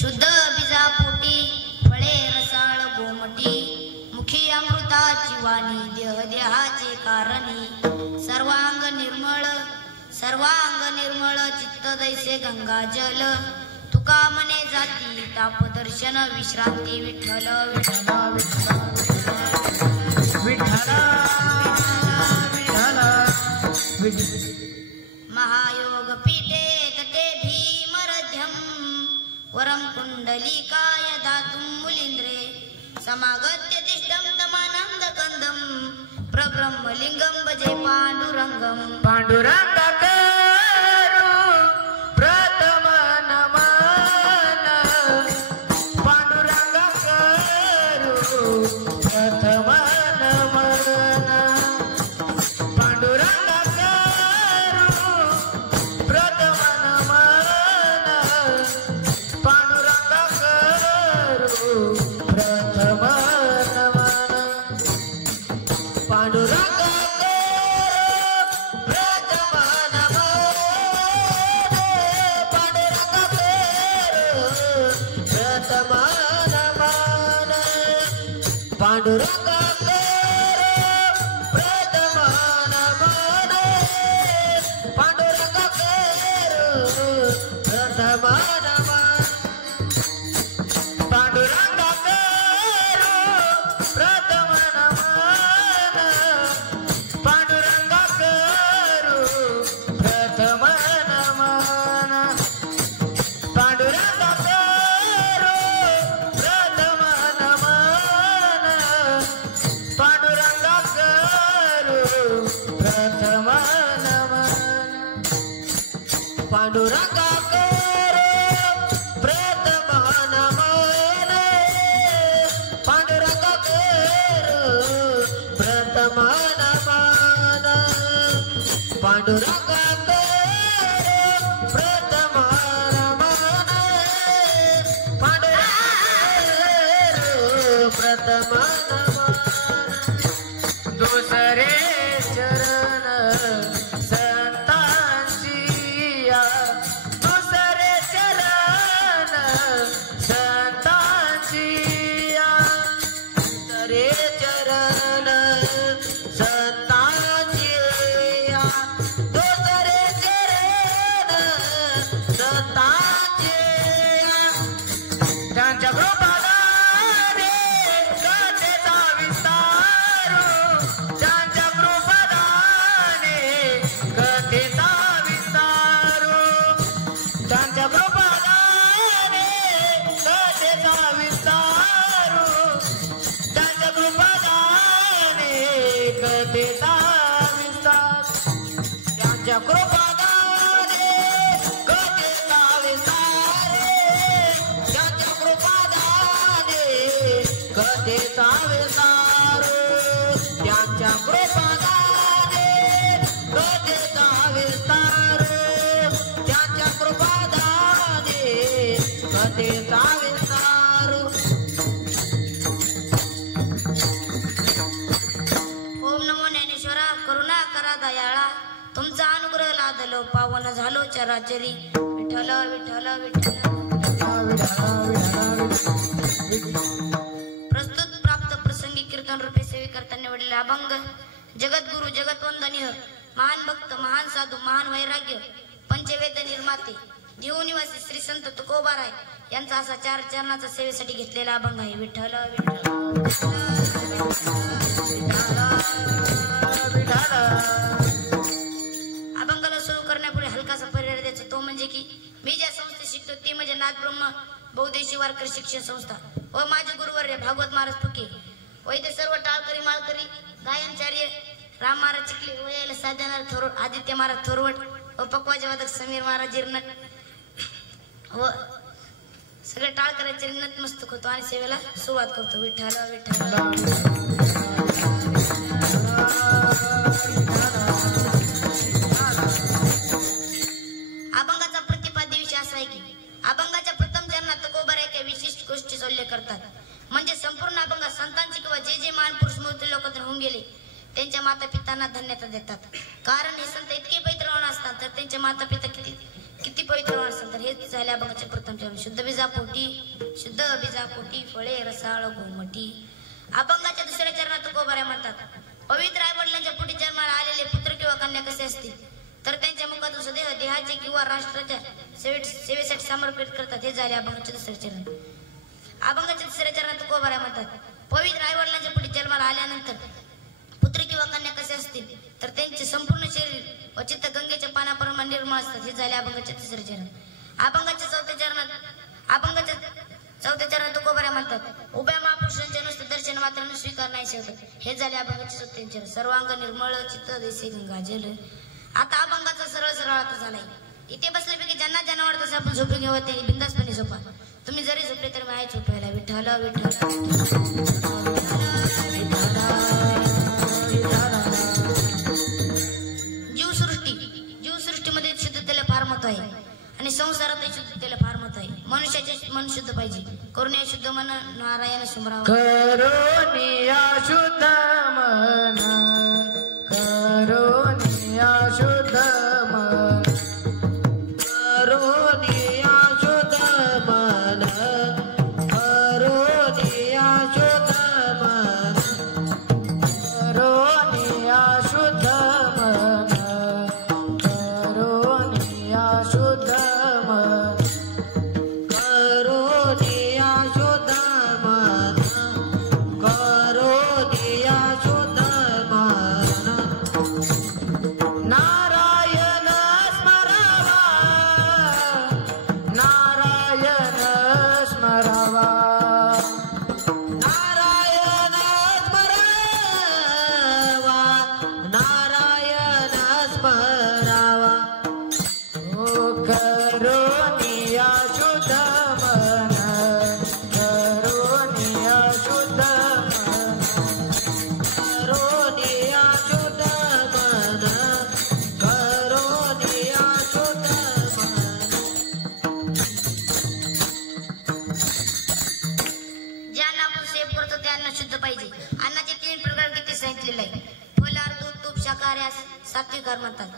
शुद्ध बीजा पोटी फळे रसाळ गोमटी मुखी अमृताची वाणी देह देहाचे कारणी सर्वांग निर्मळ चित्त दैसे गंगाजल तुका मने जाती ताप दर्शन विश्रांती विठ्ठल विठ्ठल विठ्ठल महायोग पीठे तटे भीमरध्यम वरम कुंडलिकाय दातुं मुलींद्रे समागत्य तिष्ठं तमानंद कंदम प्रब्रह्मलिंगम भजे पांडुरंगम पावन झालो चराचरी विठ्ठल विठ्ठल विठ्ठल प्रस्तुत प्राप्त प्रसंगी कीर्तन रूपे सेवे करताना वडील अभंग जगद्गुरु जगतवंदनीय महान भक्त महान साधू महान वैराग्य पंचवेद निर्माते देव निवासी श्री संत तुकोबाराय यांचा असा 4 चरणाचा सेवेसाठी घेतलेला अभंग आहे विठ्ठल विठ्ठल अभंगाला सुरू करण्यापूर्वी हलकासा पर्याय द्यायचा तो म्हणजे की मी ज्या संस्थेत शिकतो ती म्हणजे नाथब्रह्म बहुदेशी वारकरी शिक्षण संस्था व माझे गुरुवर्य भागवत महाराज फुके व इथे सर्व टाळकरी माळकरी गायनचार्य राम महाराज चिखली व यायला साधनार थोरवट आदित्य महाराज थोरवट व पक्वाचे वादक समीर महाराज जिरनट व सगळे टाळकऱ्याचे नतमस्तक होतो आणि सेवेला सुरुवात करतो विठ्ठल विठ्ठल अभंगाचा प्रतिपाद्य विषय असा आहे की अभंगाच्या प्रथम चरणात तुकोबाराय काही विशिष्ट गोष्टीचा उल्लेख करतात म्हणजे संपूर्ण अभंगात संतांची किंवा जे जे महान पुरुष मूर्ती लोकांतून होऊन गेले त्यांच्या माता पितांना धन्यता देतात कारण हे संत इतके पैत्रवान असतात तर त्यांचे माता पिता किती पवित्र माणसं तर हेच झाले अभंगाचे प्रथम चरण. शुद्ध बीजापोटी फळे रसाळ गोमटी. अभंगाच्या दुसऱ्या चरणात तुकोबाऱ्या म्हणतात, पवित्र आई वडिलांच्या पोटी जन्माला आलेले पुत्र किंवा कन्या कसे असतील तर त्यांच्या मुखातून सदैव देहाचे किंवा राष्ट्राच्या सेवेसाठी समर्पित करतात. हे झाले अभंगाचे दुसरे चरण. अभंगाच्या तिसऱ्या चरणात तुकोबाऱ्या म्हणतात, पवित्र आई वडिलांच्या पोटी जन्माला आल्यानंतर पुत्र किंवा कन्या कसे असतील तर त्यांचे संपूर्ण शरीर व चित्त गंगेच्या पाण्याप्रमाणे निर्मळ असतात. हे झाले अभंगाचे तिसरे चरण. अभंगाच्या चौथ्या चरणात तुकोबाऱ्या म्हणतात, उभ्या महापुरुषांच्या नुसतं दर्शन मात्र स्वीकार नाही ठेवतात. हे झाले अभंगाचे चौथे चरण. सर्वांग निर्मळ चित्त देसे गंगा जल. आता अभंगाचा सरळ अर्थ झालाय. इथे बसल्यापैकी ज्यांना ज्यांना वाटत असं आपण झोपून घेऊ त्यांनी बिंदासपणे झोपा. तुम्ही जरी झोपले तर मी आहे झोपायला. विठ्ठल विठ्ठल. जीवसृष्टीमध्ये शुद्धतेला फार महत्व आहे आणि संसारात शुद्धतेला फार महत्व आहे. मनुष्याचे मन शुद्ध पाहिजे. करुणिया शुद्ध मन नारायण सुमराव. करुणिया शुद्ध मन, करुणिया शुद्ध मन, करुणिया शुद्ध मन, करुणिया शुद्ध मन, करुणिया शुद्ध मन, करुणिया शुद्ध मन, करुणिया शुद्ध मन, करुणिया शुद्ध मन. नारायण स्मरावा, नारायण स्मरावा, नारायण स्मरावा, नारायण स्मरावा. ओ करुणिया शुद्ध मन, करुणिया शुद्ध मन, करुणिया शुद्ध मन, करुणिया शुद्ध मन. ज्यांना आपण सेव करतो त्यांना शुद्ध पाहिजे. अन्नाचे 3 प्रकार किती सांगितलेले आहे. फलार, दूध, तूप, शाकाहारी सात्विक आहार म्हणतात.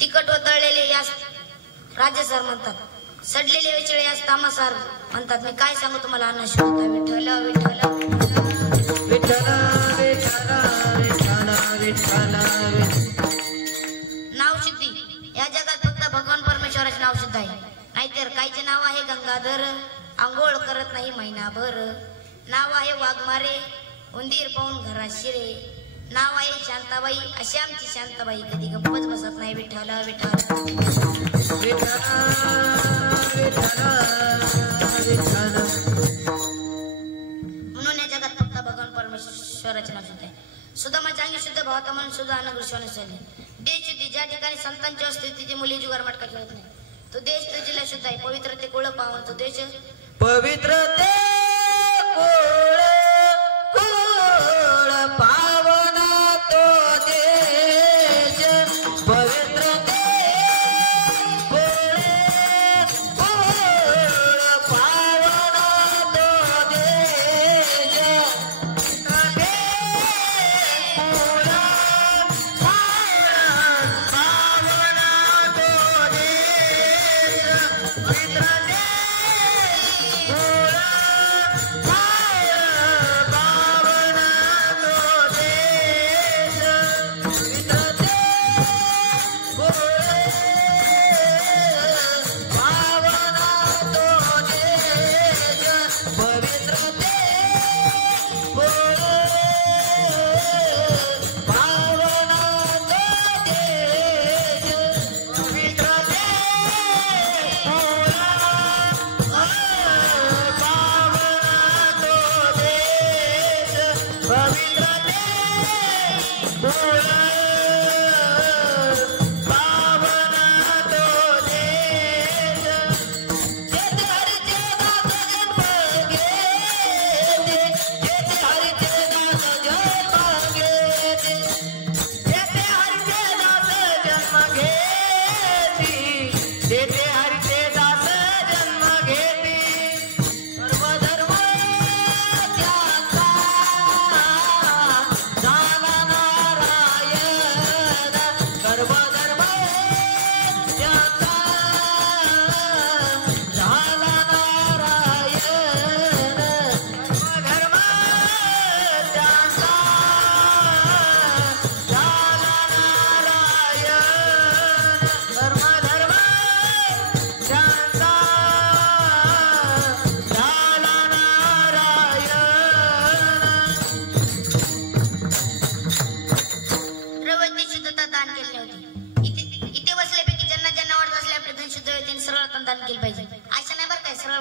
तिखट व तळलेले यास राजसार म्हणतात. सडलेले विचळे यास तामसार म्हणतात. मी काय सांगू तुम्हाला अन्न शुद्धता. विठ्ठल विठ्ठल. विठ्ठल विठ्ठल विठ्ठल विठ्ठल. नाव शुद्धी. या जगात फक्त भगवान परमेश्वराचे नाव शुद्ध आहे. नाहीतर काहीचे नाव आहे गंगाधर, आंघोळ करत नाही महिनाभर. नाव आहे वाघमारे, उंदीर पाहून घरात शिरे. नाव आहे शांताबाई, अशी आमची शांताबाई कधी गप्पच बसत नाही. विठ्ठल विठ्ठल. विठ्ठल विठ्ठल विठ्ठल. म्हणून या जगात फक्त भगवान परमेश्वराचे नाव शुद्ध आहे. सुदामाच्या अंगी शुद्ध भावता म्हणून सुद्धा अनुग्रशवाने चालले. देश शुद्धी. ज्या ठिकाणी संतांची असते तिथे मुली जुगार मटका खेळत नाही. तो देश तो जिल्हा शुद्ध आहे. पवित्र ते कुळ पावन तो देश. पवित्र ते कुळ पावन तो देश. पवित्र ते कुळ पावन तो देश. ते कुळ पावन तो देश. पवित्र ते कुळ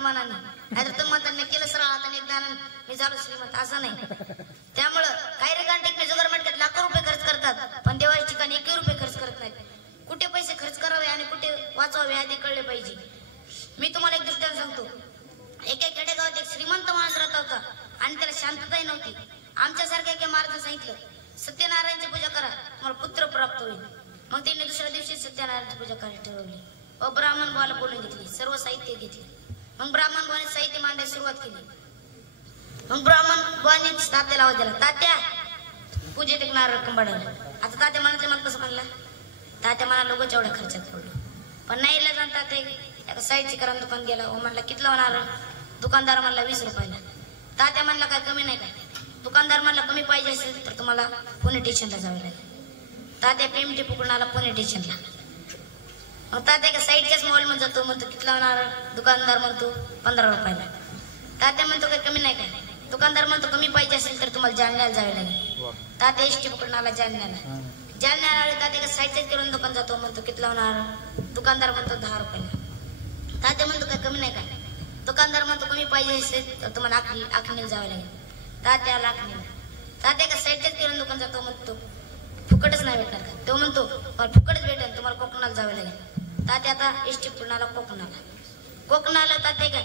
मनाने, नाहीतर तुम्ही म्हणता मी केलं सरळ आता एकदा मी झालो श्रीमंत, असं नाही. त्यामुळं काही रिकांटिक जुगार लाखो रुपये खर्च करतात, पण देवाच्या ठिकाणी 1 रुपये खर्च करत नाहीत. कुठे पैसे खर्च करावे आणि कुठे वाचवावे आधी कळले पाहिजे. मी तुम्हाला एक दृष्टांत सांगतो. एका खेडेगावात एक श्रीमंत माणूस राहत होता आणि त्याला शांतताही नव्हती. आमच्यासारख्या एका महाराजांनी सांगितलं सत्यनारायणची पूजा करा, तुम्हाला पुत्र प्राप्त होईल. मग त्यांनी दुसऱ्या दिवशी सत्यनारायणची पूजा करायला ठरवली. ब्राह्मण भावाला बोलून घेतली, सर्व साहित्य घेतले. मग ब्राह्मण भावाने साहित्य मांडायला सुरुवात केली. मग ब्राह्मण भावाने तात्याला आवाज दिला, तात्या पूजेत एक नारळ कंबाडवलं. आता तात्या म्हणाले मला कसं म्हणला, तात्या म्हणा लोक एवढ्या खर्चात पडलो, पण नाही इला जाणता ते एका साहित्य करायला दुकान गेला. म्हणला कितला नारळ, दुकानदार म्हणला 20 रुपयाला. तात्या म्हणला काय कमी नाही काय, दुकानदार म्हणला कमी पाहिजे असेल तर तुम्हाला पुणे स्टेशनला जावं लागेल. तात्या पेमटी पकडून आला पुणे स्टेशनला. मग तात्या एका साईडच्याच मॉलमध्ये जातो, म्हणतो कितला नारळ, दुकानदार म्हणतो 15 रुपयाला. तात्या म्हणतो काय कमी नाही काय, दुकानदार म्हणतो कमी पाहिजे असेल तर तुम्हाला जालन्याला जावे लागेल. तात्या एसटी पकडून आला जालन्याला. जालन्याला तात्या एका साईडच्याच करून दुकान जातो, म्हणतो कितला नारळ, दुकानदार म्हणतो 10 रुपयाला. तात्या म्हणतो काय कमी नाही काय, दुकानदार म्हणतो कमी पाहिजे असेल तर तुम्हाला आखणीला जावं लागेल. तात्या आला आखणीला. तात्या एका साईडच्याच करून दुकान जातो, म्हणतो फुकटच नाही भेटणार का, तो म्हणतो मला फुकटच भेटेल, तुम्हाला कोकणाला जावं लागेल. तात्या आता एसटी पुण्याला कोकणाला तात्या काय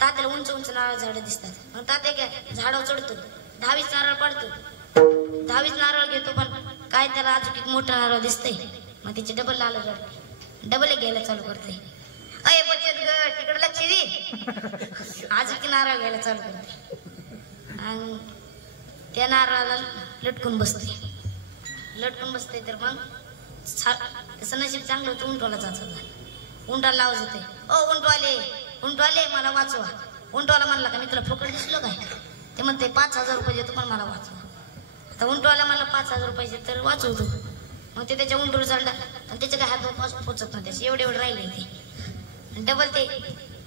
तात्याला उंच उंच नारळ झाडं दिसतात. मग तात्या काय झाडावर चढतो, 10-20 नारळ पाडतो, 10-20 नारळ घेतो, पण काय त्याला अजून एक मोठं नारळ दिसतंय. मग तिचे डबल नारळ डबल घ्यायला चालू करते. अय बचत गट तिकडे लक्ष दे, अजून नारळ घ्यायला चालू करते आणि त्या नारळाला लटकून बसते. तर मग त्याचं नशीब चांगलं होतं, उंटवाला जात होता. उंटाला आवाज होते, ओ उंटवाले मला वाचवा. उंटवाला म्हणला का मी तुला फुकट दिसलो काय, ते म्हणते 5,000 रुपये देतो पण मला वाचवा. आता उंटवाला मला 5,000 रुपये तर वाचवतो. मग ते त्याच्या उंटवर चढला आणि त्याच्या काय हात पोचत नाही, त्याचे एवढे राहिले ते. डबल ते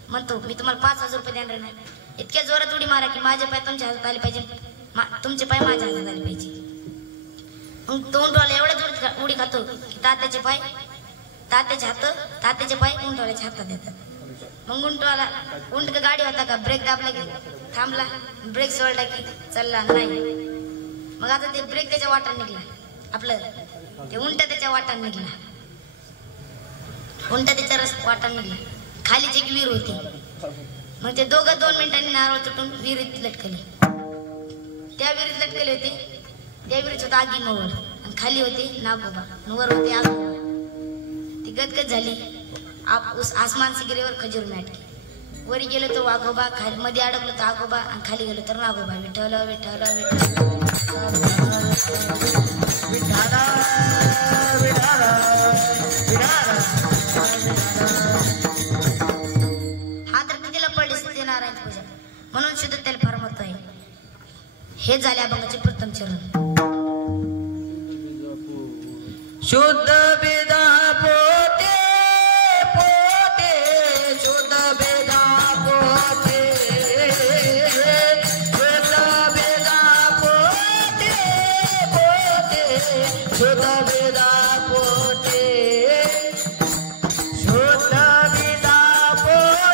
म्हणतो मी तुम्हाला 5,000 रुपये देणार नाही. इतक्या जोरात उडी मारा की माझे पाय तुमच्या हातात आले पाहिजे, तुमचे पाय माझ्या हातात आले पाहिजे. मग तो उंटवाला एवढ्या जोरात उडी खातो की तात्याचे पाय उंटवाल्याच्या हातात येतात. मग उंट गाडी होता का ब्रेक दाबला की थांबला, ब्रेक सोडला की चालला नाही. मग आता ते ब्रेक त्याच्या वाटात निघला, आपलं ते उंट त्याच्या वाटात निघला, वाटात निघला. खालीच एक विहीर होती. मग ते दोघं 2 मिनिटांनी नारळ तुटून विहिरीत लटकले. त्या विहिरीत लटकले होते, त्या विहिरीत होता आगी मोवर आणि खाली होते नागोबा, वर होते आगोबा. ती गदगद झाली. आसमान सिगरेवर खजूर मॅटकी. वरी गेलो तर वाघोबा, खाली मध्ये अडकलो तर आगोबा आणि खाली गेलो तर नागोबा. विठ्ठल विठ्ठल हा तर तिला पडली सत्यनारायण पूजा, म्हणून शुद्ध त्याला फार महत्व आहे. हे झाले अभंगाचे प्रथम चरण. शुद्ध बेदा पोते शुद्ध बेदा पोते, शुद्ध बेदा पोते शुद्ध बेदा पोते, शुद्ध बेदा पोते,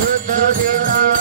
शुद्ध बेदा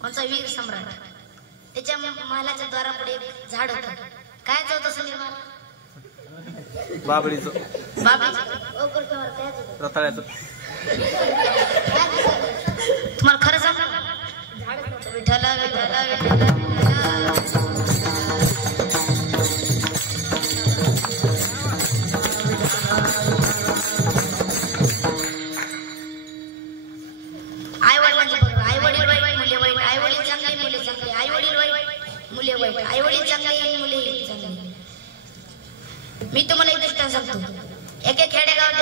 कोणचा वीर सम्राट. त्याच्या महालाच्या द्वारापुढे एक झाड होतं. काय होतं सुनील महाराज? बाबळीचं रताळ्याचं. तुम्हाला खरं सांग, झाड विठ्ठला विठ्ठला विठ्ठला आई वडिलांचे बघ, आई वडील वाईट मुले वाईट, आई वडील चांगले मुले चांगले, आई वडील वाईट मुले वाईट, आई वडील चांगले मुले चांगले. मी तुम्हाला एक दृष्टांत सांगतो. एका खेडेगावात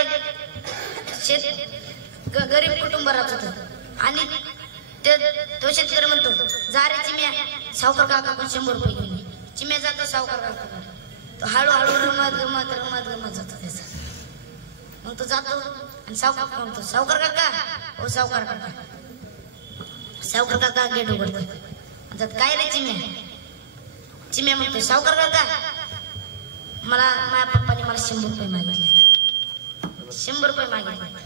गरीब कुटुंब राहत होतं आणि तो शेतकरी म्हणतो, जा रे चिम्या, सावकार काका पण 100 रुपये घेऊन ये. चिम्या जातो सावकार काका. तो हळूहळू रमत गमत रमत गमत जातो त्याचा. मग तो जातो आणि सावकार म्हणतो, सावकार काका, ओ सावकार काका. सावकार काका गेट उघडतो. म्हणतात, काय रे चिम्या? चिम्या म्हणतो, सावकार काका, मला माझ्या पप्पाने मला 100 रुपये मागितले. 100 रुपये मागितले.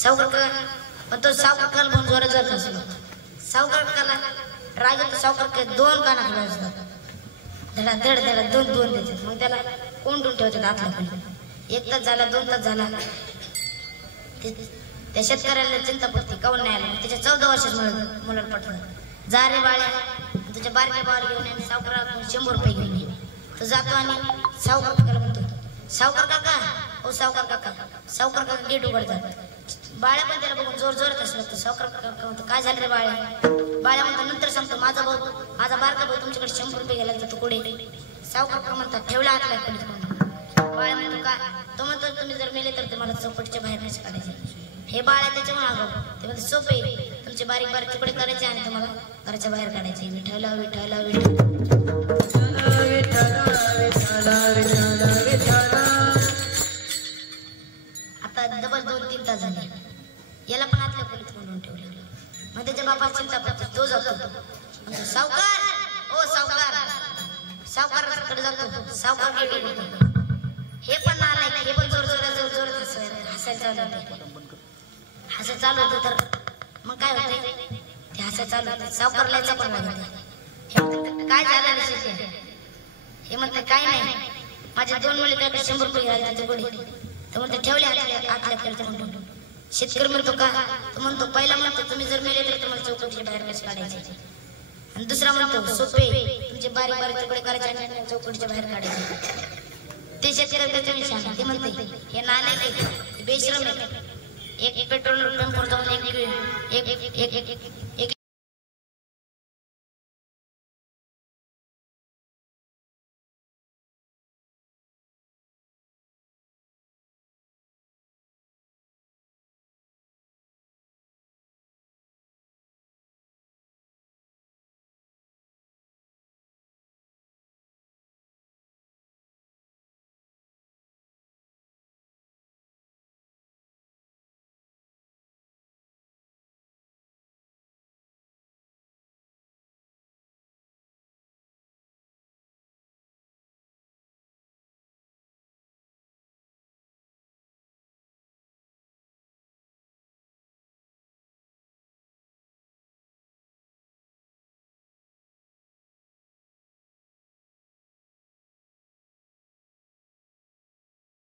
सावकार काका पण तो सावकार काल म्हणून जोरात जात असतो. सावकार काकाला राग येतो. सावकार काय 2 काना खाला असतात. धडा धड धडा 2 देतात. मग त्याला कोंडून ठेवतात आतल्याकडे. 1 तास झाला, 2 तास झाला. त्या शेतकऱ्याला चिंता पडते, काऊन नाही आला. त्याच्या 14 वर्षात मुलाला पटलं, जा रे बाळ्या, तुझ्या बारक्या बाळ घेऊन आणि सावकाराकडून 100 रुपये घेऊन ये. तो जातो आणि सावकार काकाला म्हणतो, सावकार काका, ओ सावकार काका. सावकार काका गेट उघडतात. बाळ्या पण त्याला बघून जोर जोरात असं लागतो. सावकार काका म्हणतो, काय झालं रे बाळ्या? बाळ्या म्हणतो, नंतर सांगतो. माझा बारका भाऊ तुमच्याकडे 100 रुपये गेला तर तू कुठे? सावकार काका म्हणतात, ठेवला हातल्याकडे. बाळ्या म्हणतो, का? तो म्हणतो, तुम्ही जर मेले तर तुम्हाला चौकटीच्या बाहेर नाही काढायचे. हे बाळ्या त्याच्या मागं ते म्हणते, सोपे, तुमचे बारीक बारीक तुकडे करायचे आणि तुम्हाला घराच्या बाहेर काढायचे. विठ्ठला विठ्ठला विठ्ठला. आता डबल 2-3 तास झाले. याला पण आतल्या खोलीत म्हणून ठेवलं. मग त्याच्या बापाला चिंता पडते. तो जातो म्हणतो, सावकार, ओ सावकार. सावकाराकडे जातो. सावकार गेट उघडतो. हे पण आलाय, हे पण जोर जोरात हसायला चालू होतं. तर मग काय होते, ते हसायला चालू होतं. सावकारला याचा पण लागत. काय झालं रे शेती? हे म्हणते, काय नाही, माझे 2 मुले त्याकडे 100 रुपये घ्यायला त्यांचे गोडी. तर म्हणते, ठेवले आतल्या खेळते म्हणतो. शेतकरी म्हणतो, का? तो म्हणतो, पहिला म्हणतो, तुम्ही जर मेले तर तुम्हाला चौकटीच्या बाहेर कसे काढायचे. आणि दुसरा म्हणतो, सोपे, तुमचे बारीक बारीक तुकडे करायचे आणि चौकटीच्या बाहेर काढायचे. ते शेतकरी त्याच्या विषयाला ते म्हणते, हे नाणे बेश्रम आहे. एक पेट्रोल पंपवर जाऊन एक